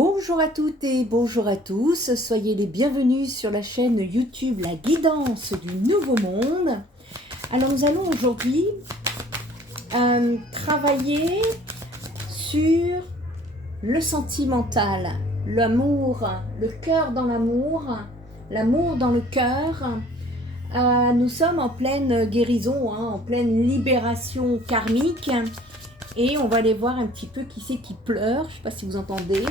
Bonjour à toutes et bonjour à tous, soyez les bienvenus sur la chaîne YouTube La Guidance du Nouveau Monde. Alors nous allons aujourd'hui travailler sur le sentimental, l'amour, le cœur dans l'amour dans le cœur. Nous sommes en pleine guérison, en pleine libération karmique. Et on va aller voir un petit peu qui c'est qui pleure. Je ne sais pas si vous entendez.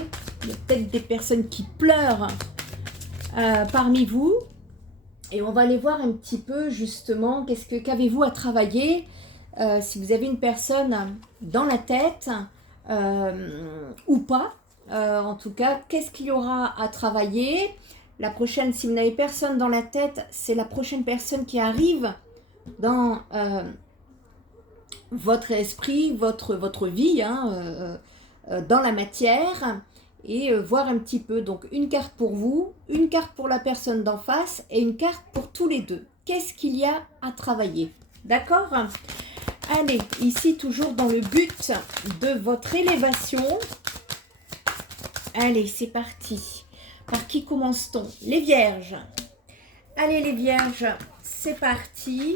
Il y a peut-être des personnes qui pleurent parmi vous. Et on va aller voir un petit peu justement qu'avez-vous à travailler. Si vous avez une personne dans la tête ou pas. En tout cas, qu'est-ce qu'il y aura à travailler. La prochaine, si vous n'avez personne dans la tête, c'est la prochaine personne qui arrive dans... votre esprit, votre vie dans la matière et voir un petit peu. Donc une carte pour vous, une carte pour la personne d'en face et une carte pour tous les deux. Qu'est-ce qu'il y a à travailler? D'accord? Allez, ici toujours dans le but de votre élévation. Allez, c'est parti. Par qui commence-t-on? Les vierges. Allez les vierges, c'est parti.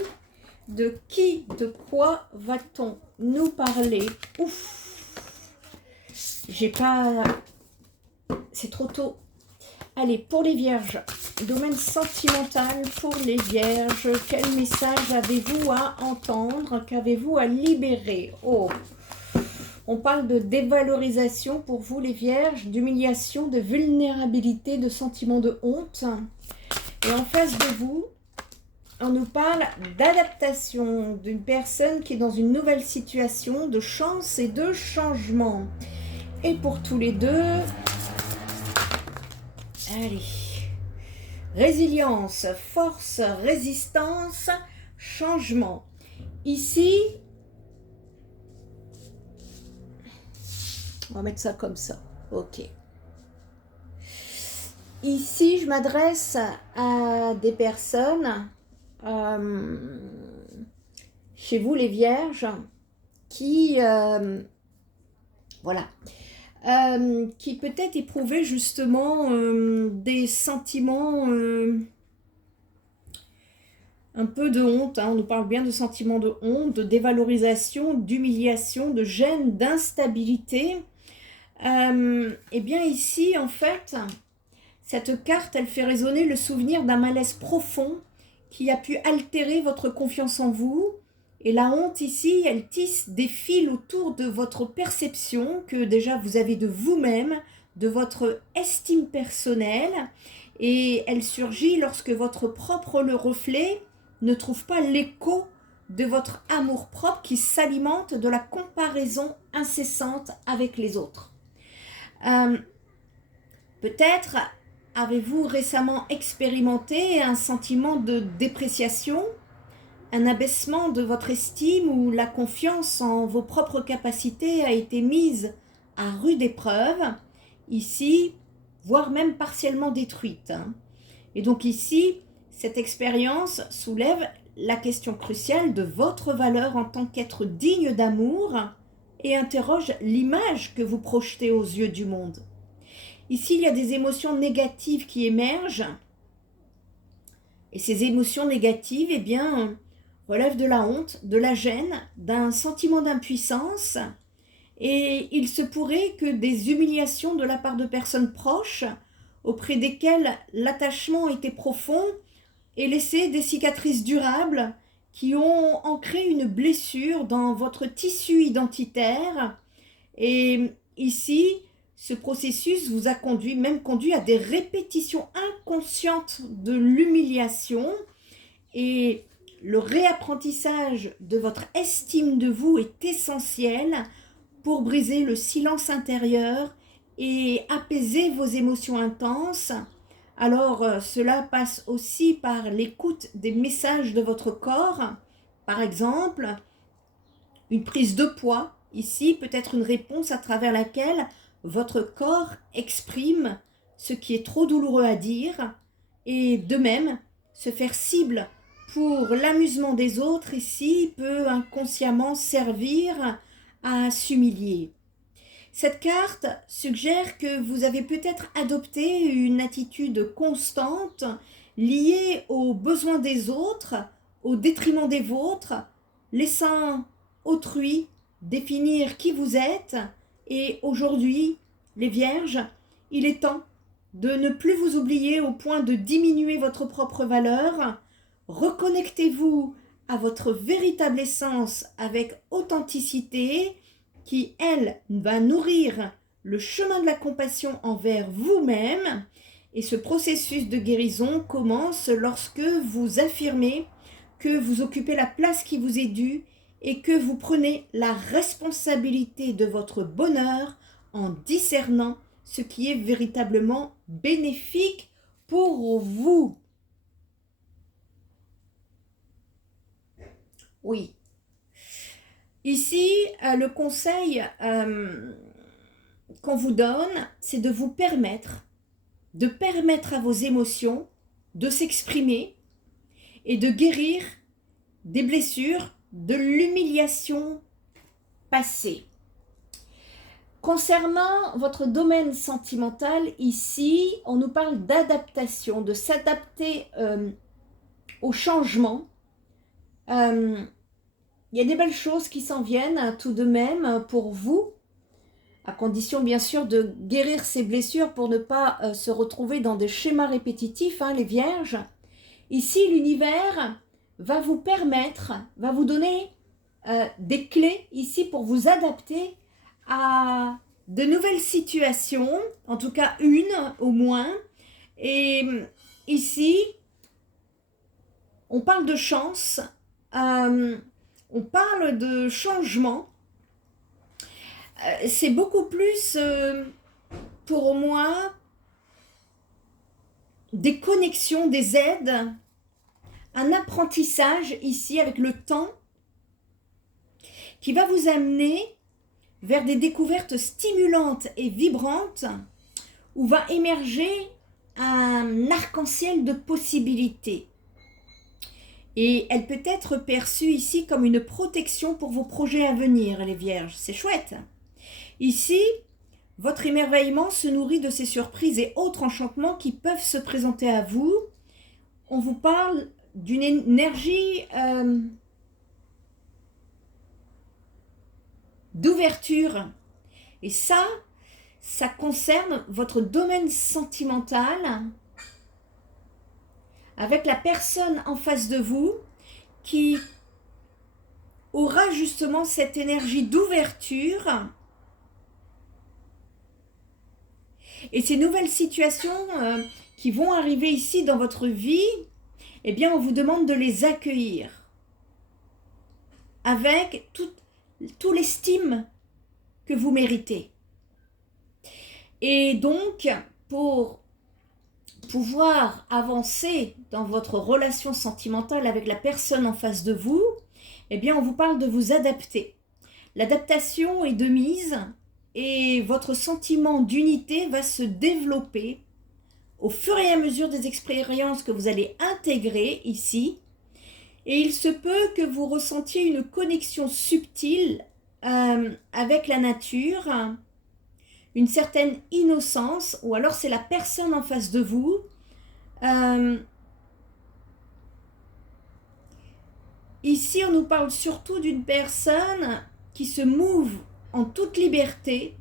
De qui, de quoi va-t-on nous parler? Ouf, j'ai pas... C'est trop tôt. Allez, pour les vierges, domaine sentimental pour les vierges, quel message avez-vous à entendre? Qu'avez-vous à libérer? Oh, on parle de dévalorisation pour vous les vierges, d'humiliation, de vulnérabilité, de sentiment de honte. Et en face de vous, on nous parle d'adaptation, d'une personne qui est dans une nouvelle situation, de chance et de changement. Et pour tous les deux, allez, résilience, force, résistance, changement. Ici, on va mettre ça comme ça, ok. Ici, je m'adresse à des personnes... chez vous les vierges qui qui peut-être éprouvaient justement des sentiments un peu de honte, on nous parle bien de sentiments de honte, de dévalorisation, d'humiliation, de gêne, d'instabilité. Et bien ici en fait cette carte elle fait résonner le souvenir d'un malaise profond qui a pu altérer votre confiance en vous. Et la honte ici, elle tisse des fils autour de votre perception que déjà vous avez de vous-même, de votre estime personnelle. Et elle surgit lorsque votre propre le reflet ne trouve pas l'écho de votre amour-propre qui s'alimente de la comparaison incessante avec les autres. Peut-être... avez-vous récemment expérimenté un sentiment de dépréciation, un abaissement de votre estime où la confiance en vos propres capacités a été mise à rude épreuve, ici, voire même partiellement détruite. Et donc ici, cette expérience soulève la question cruciale de votre valeur en tant qu'être digne d'amour et interroge l'image que vous projetez aux yeux du monde. Ici, il y a des émotions négatives qui émergent. Et ces émotions négatives, eh bien, relèvent de la honte, de la gêne, d'un sentiment d'impuissance. Et il se pourrait que des humiliations de la part de personnes proches, auprès desquelles l'attachement était profond, aient laissé des cicatrices durables qui ont ancré une blessure dans votre tissu identitaire. Et ici... ce processus vous a conduit à des répétitions inconscientes de l'humiliation et le réapprentissage de votre estime de vous est essentiel pour briser le silence intérieur et apaiser vos émotions intenses. Alors, cela passe aussi par l'écoute des messages de votre corps. Par exemple, une prise de poids, ici peut être une réponse à travers laquelle votre corps exprime ce qui est trop douloureux à dire et de même, se faire cible pour l'amusement des autres ici peut inconsciemment servir à s'humilier. Cette carte suggère que vous avez peut-être adopté une attitude constante liée aux besoins des autres, au détriment des vôtres, laissant autrui définir qui vous êtes. Et aujourd'hui, les Vierges, il est temps de ne plus vous oublier au point de diminuer votre propre valeur. Reconnectez-vous à votre véritable essence avec authenticité qui, elle, va nourrir le chemin de la compassion envers vous-même. Et ce processus de guérison commence lorsque vous affirmez que vous occupez la place qui vous est due et que vous prenez la responsabilité de votre bonheur en discernant ce qui est véritablement bénéfique pour vous. Oui. Ici, le conseil qu'on vous donne, c'est de vous permettre à vos émotions de s'exprimer et de guérir des blessures, de l'humiliation passée. Concernant votre domaine sentimental, ici, on nous parle d'adaptation, de s'adapter au changement. Il y a des belles choses qui s'en viennent tout de même pour vous, à condition bien sûr de guérir ces blessures pour ne pas se retrouver dans des schémas répétitifs, les Vierges. Ici, l'univers va vous permettre, va vous donner des clés ici pour vous adapter à de nouvelles situations, en tout cas une au moins. Et ici, on parle de chance, on parle de changement. C'est beaucoup plus pour moi des connexions, des aides, un apprentissage ici avec le temps qui va vous amener vers des découvertes stimulantes et vibrantes où va émerger un arc-en-ciel de possibilités. Et elle peut être perçue ici comme une protection pour vos projets à venir, les Vierges. C'est chouette. Ici, votre émerveillement se nourrit de ces surprises et autres enchantements qui peuvent se présenter à vous. On vous parle d'une énergie d'ouverture. Et ça concerne votre domaine sentimental avec la personne en face de vous qui aura justement cette énergie d'ouverture. Et ces nouvelles situations qui vont arriver ici dans votre vie, eh bien, on vous demande de les accueillir avec tout l'estime que vous méritez. Et donc, pour pouvoir avancer dans votre relation sentimentale avec la personne en face de vous, eh bien, on vous parle de vous adapter. L'adaptation est de mise et votre sentiment d'unité va se développer au fur et à mesure des expériences que vous allez intégrer ici. Et il se peut que vous ressentiez une connexion subtile avec la nature, une certaine innocence, ou alors c'est la personne en face de vous. Ici, on nous parle surtout d'une personne qui se move en toute liberté.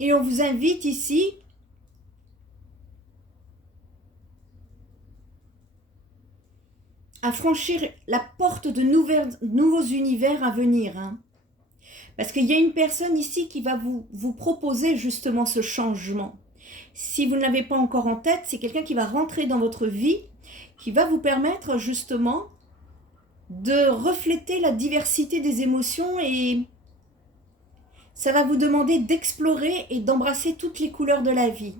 Et on vous invite ici à franchir la porte de nouveaux univers à venir. Parce qu'il y a une personne ici qui va vous proposer justement ce changement. Si vous ne l'avez pas encore en tête, c'est quelqu'un qui va rentrer dans votre vie, qui va vous permettre justement de refléter la diversité des émotions et ça va vous demander d'explorer et d'embrasser toutes les couleurs de la vie.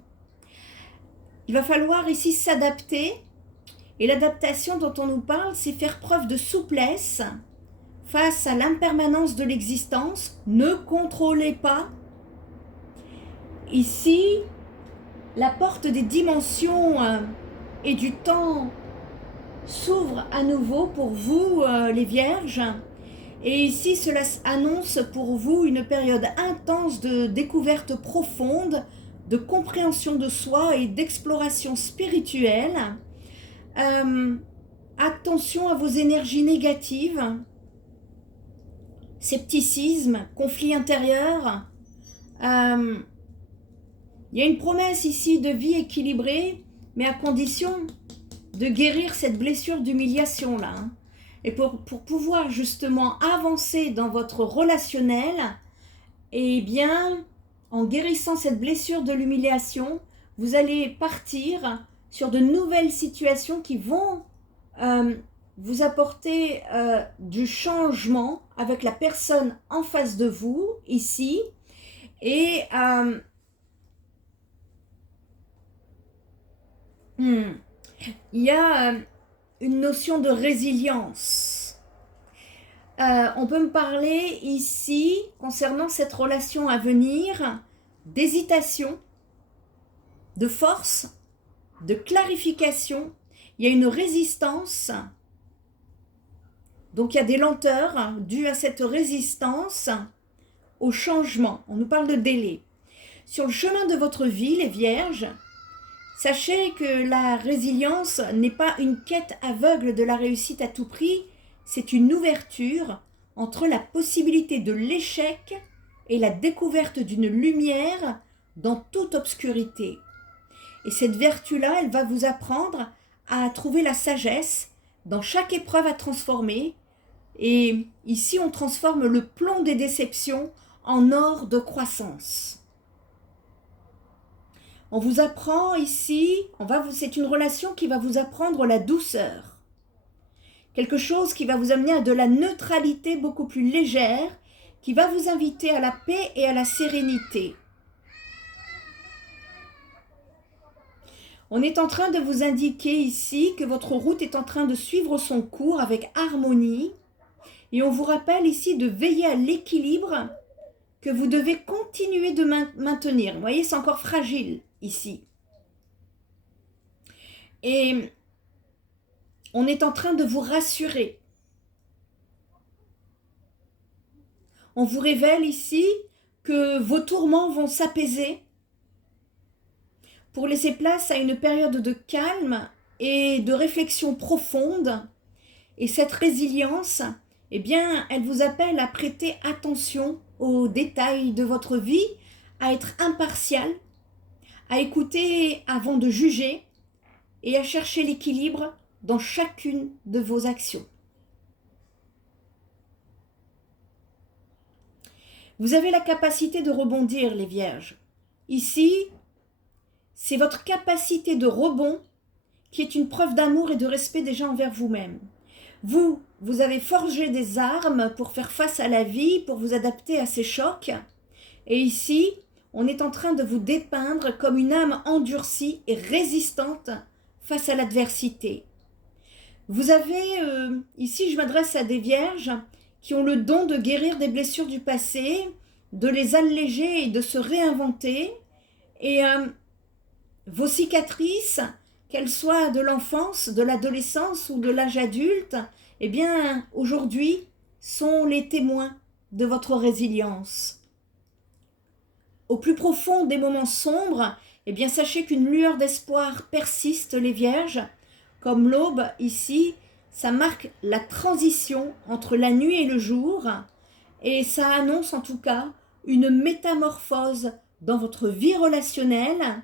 Il va falloir ici s'adapter et l'adaptation dont on nous parle, c'est faire preuve de souplesse face à l'impermanence de l'existence. Ne contrôlez pas. Ici, la porte des dimensions et du temps s'ouvre à nouveau pour vous, les Vierges. Et ici, cela annonce pour vous une période intense de découverte profonde, de compréhension de soi et d'exploration spirituelle. Attention à vos énergies négatives, scepticisme, conflit intérieur. Il y a une promesse ici de vie équilibrée, mais à condition de guérir cette blessure d'humiliation là. Et pour pouvoir justement avancer dans votre relationnel, eh bien, en guérissant cette blessure de l'humiliation, vous allez partir sur de nouvelles situations qui vont vous apporter du changement avec la personne en face de vous, ici. Et il y a une notion de résilience. On peut me parler ici, concernant cette relation à venir, d'hésitation, de force, de clarification. Il y a une résistance. Donc il y a des lenteurs dues à cette résistance au changement. On nous parle de délai. Sur le chemin de votre vie, les vierges, sachez que la résilience n'est pas une quête aveugle de la réussite à tout prix, c'est une ouverture entre la possibilité de l'échec et la découverte d'une lumière dans toute obscurité. Et cette vertu-là, elle va vous apprendre à trouver la sagesse dans chaque épreuve à transformer. Et ici, on transforme le plomb des déceptions en or de croissance. On vous apprend ici, c'est une relation qui va vous apprendre la douceur. Quelque chose qui va vous amener à de la neutralité beaucoup plus légère, qui va vous inviter à la paix et à la sérénité. On est en train de vous indiquer ici que votre route est en train de suivre son cours avec harmonie. Et on vous rappelle ici de veiller à l'équilibre que vous devez continuer de maintenir. Vous voyez, c'est encore fragile ici. Et on est en train de vous rassurer. On vous révèle ici que vos tourments vont s'apaiser pour laisser place à une période de calme et de réflexion profonde. Et cette résilience, eh bien, elle vous appelle à prêter attention aux détails de votre vie, à être impartial, à écouter avant de juger et à chercher l'équilibre dans chacune de vos actions. Vous avez la capacité de rebondir, les vierges. Ici, c'est votre capacité de rebond qui est une preuve d'amour et de respect déjà envers vous-même. Vous avez forgé des armes pour faire face à la vie, pour vous adapter à ces chocs. Et ici, on est en train de vous dépeindre comme une âme endurcie et résistante face à l'adversité. Vous avez, ici je m'adresse à des vierges qui ont le don de guérir des blessures du passé, de les alléger et de se réinventer. Et vos cicatrices, qu'elles soient de l'enfance, de l'adolescence ou de l'âge adulte, eh bien aujourd'hui sont les témoins de votre résilience. Au plus profond des moments sombres, eh bien sachez qu'une lueur d'espoir persiste, les vierges. Comme l'aube ici, ça marque la transition entre la nuit et le jour et ça annonce en tout cas une métamorphose dans votre vie relationnelle.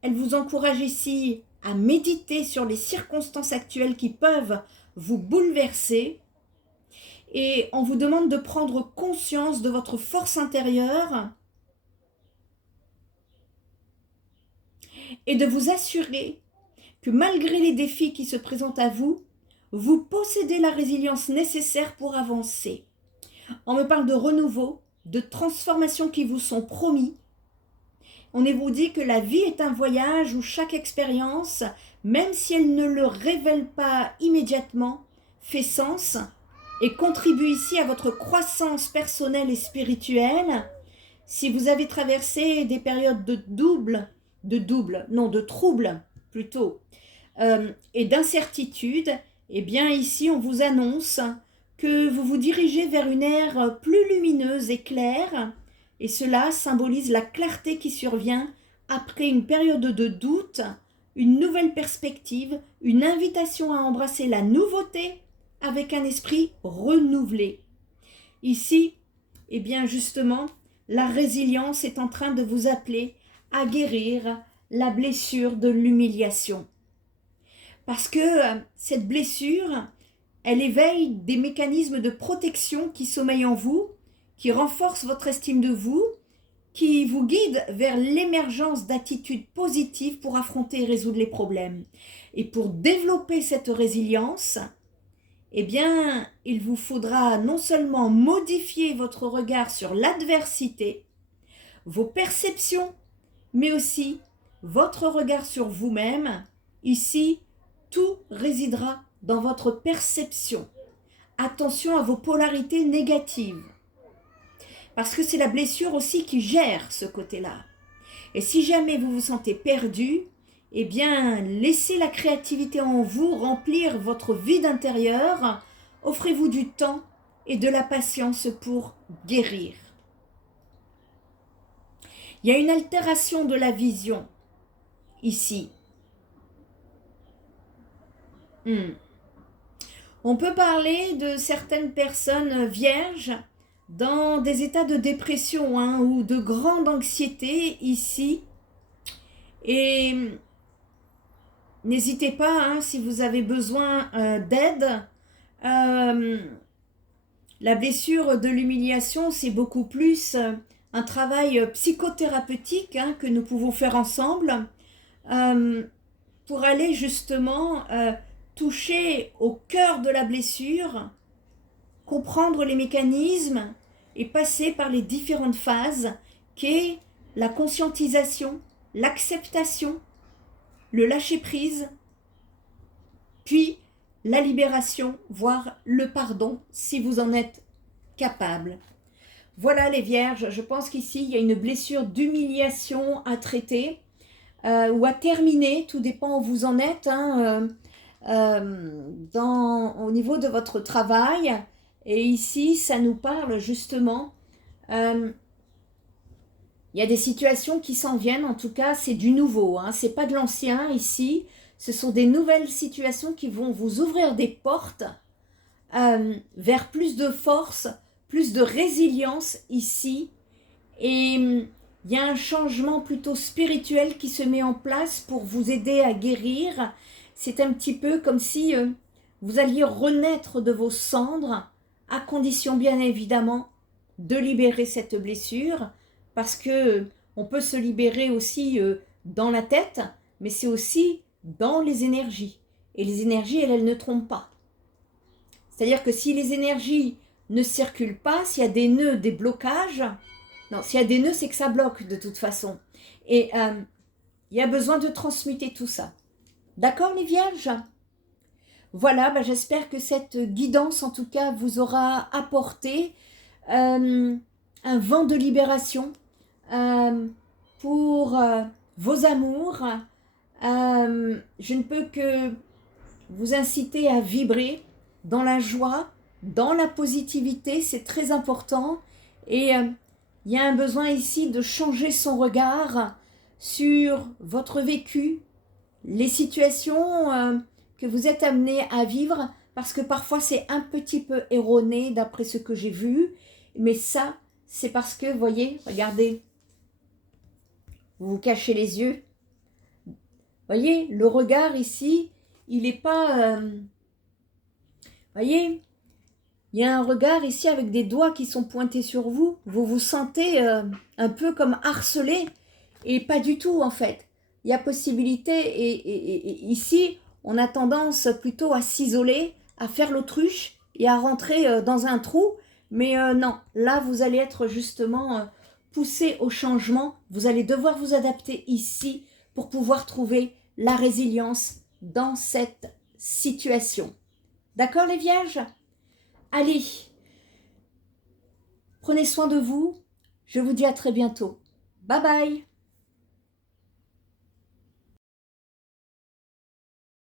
Elle vous encourage ici à méditer sur les circonstances actuelles qui peuvent vous bouleverser et on vous demande de prendre conscience de votre force intérieure et de vous assurer que malgré les défis qui se présentent à vous, vous possédez la résilience nécessaire pour avancer. On me parle de renouveau, de transformations qui vous sont promis. On vous dit que la vie est un voyage où chaque expérience, même si elle ne le révèle pas immédiatement, fait sens et contribue ici à votre croissance personnelle et spirituelle. Si vous avez traversé des périodes de troubles plutôt, et d'incertitude, eh bien ici on vous annonce que vous vous dirigez vers une ère plus lumineuse et claire, et cela symbolise la clarté qui survient après une période de doute, une nouvelle perspective, une invitation à embrasser la nouveauté avec un esprit renouvelé. Ici, eh bien justement, la résilience est en train de vous appeler à guérir la blessure de l'humiliation. Parce que cette blessure, elle éveille des mécanismes de protection qui sommeillent en vous, qui renforcent votre estime de vous, qui vous guident vers l'émergence d'attitudes positives pour affronter et résoudre les problèmes. Et pour développer cette résilience, eh bien, il vous faudra non seulement modifier votre regard sur l'adversité, vos perceptions, mais aussi votre regard sur vous-même. Ici, tout résidera dans votre perception. Attention à vos polarités négatives. Parce que c'est la blessure aussi qui gère ce côté-là. Et si jamais vous vous sentez perdu, eh bien, laissez la créativité en vous remplir votre vide intérieur. Offrez-vous du temps et de la patience pour guérir. Il y a une altération de la vision ici. On peut parler de certaines personnes vierges dans des états de dépression ou de grande anxiété ici. Et n'hésitez pas, si vous avez besoin d'aide. La blessure de l'humiliation, c'est beaucoup plus un travail psychothérapeutique que nous pouvons faire ensemble pour aller justement toucher au cœur de la blessure, comprendre les mécanismes et passer par les différentes phases qu'est la conscientisation, l'acceptation, le lâcher-prise, puis la libération, voire le pardon, si vous en êtes capable. Voilà les vierges, je pense qu'ici, il y a une blessure d'humiliation à traiter ou à terminer, tout dépend où vous en êtes, au niveau de votre travail. Et ici, ça nous parle justement, il y a des situations qui s'en viennent, en tout cas, c'est du nouveau, c'est pas de l'ancien ici. Ce sont des nouvelles situations qui vont vous ouvrir des portes vers plus de force, plus de résilience ici. Et il y a un changement plutôt spirituel qui se met en place pour vous aider à guérir. C'est un petit peu comme si vous alliez renaître de vos cendres, à condition bien évidemment de libérer cette blessure, parce que on peut se libérer aussi dans la tête, mais c'est aussi dans les énergies. Et les énergies, elles ne trompent pas. C'est-à-dire que si les énergies ne circulent pas, s'il y a des nœuds, des blocages, non, s'il y a des nœuds, c'est que ça bloque de toute façon. Et il y a besoin de transmuter tout ça. D'accord les vierges ? Voilà, j'espère que cette guidance, en tout cas, vous aura apporté un vent de libération pour vos amours. Je ne peux que vous inciter à vibrer dans la joie, dans la positivité, c'est très important. Et il y a un besoin ici de changer son regard sur votre vécu, les situations que vous êtes amené à vivre, parce que parfois c'est un petit peu erroné d'après ce que j'ai vu, mais ça, c'est parce que, voyez, regardez, vous vous cachez les yeux. Voyez, le regard ici, il n'est pas... voyez, il y a un regard ici avec des doigts qui sont pointés sur vous. Vous vous sentez un peu comme harcelé, et pas du tout en fait. Il y a possibilité, et ici, on a tendance plutôt à s'isoler, à faire l'autruche et à rentrer dans un trou. Mais non, là, vous allez être justement poussé au changement. Vous allez devoir vous adapter ici pour pouvoir trouver la résilience dans cette situation. D'accord les vierges ? Allez, prenez soin de vous. Je vous dis à très bientôt. Bye bye.